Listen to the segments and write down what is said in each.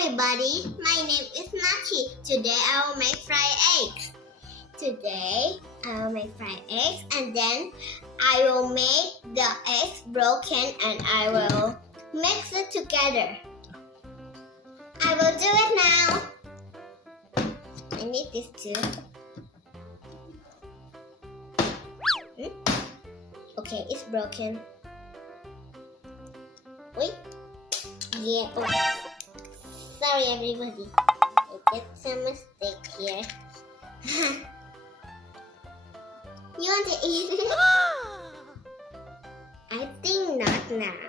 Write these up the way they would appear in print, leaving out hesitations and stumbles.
everybody, my name is Nacci. Today I will make fried eggs. And then I will make the eggs broken and I will mix it together. I will do it now. I need this too. Okay, it's broken. Wait. Yeah. Oh. Sorry, everybody. I did some mistake here. You want to eat it? I think not now.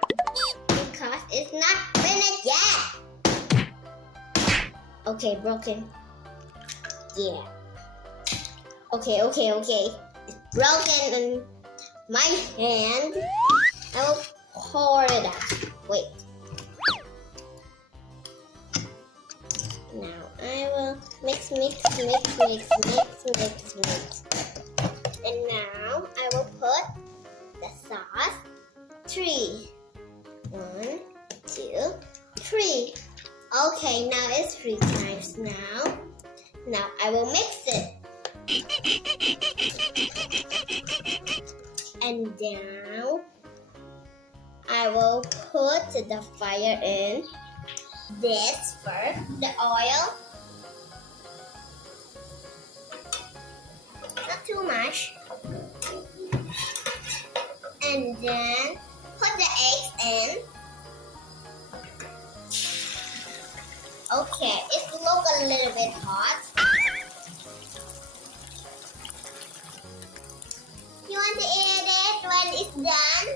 Because it's not finished yet. Okay, broken. Yeah. Okay. It's broken in my hand. I will pour it out. Wait. Now I will mix. And now I will put the sauce. 3. 1, 2, 3. Okay, now it's 3 times now. Now I will mix it. And now I will put the fire in. This for the oil. Not too much. And then put the eggs in. Okay, it looks a little bit hot. You want to eat it when it's done?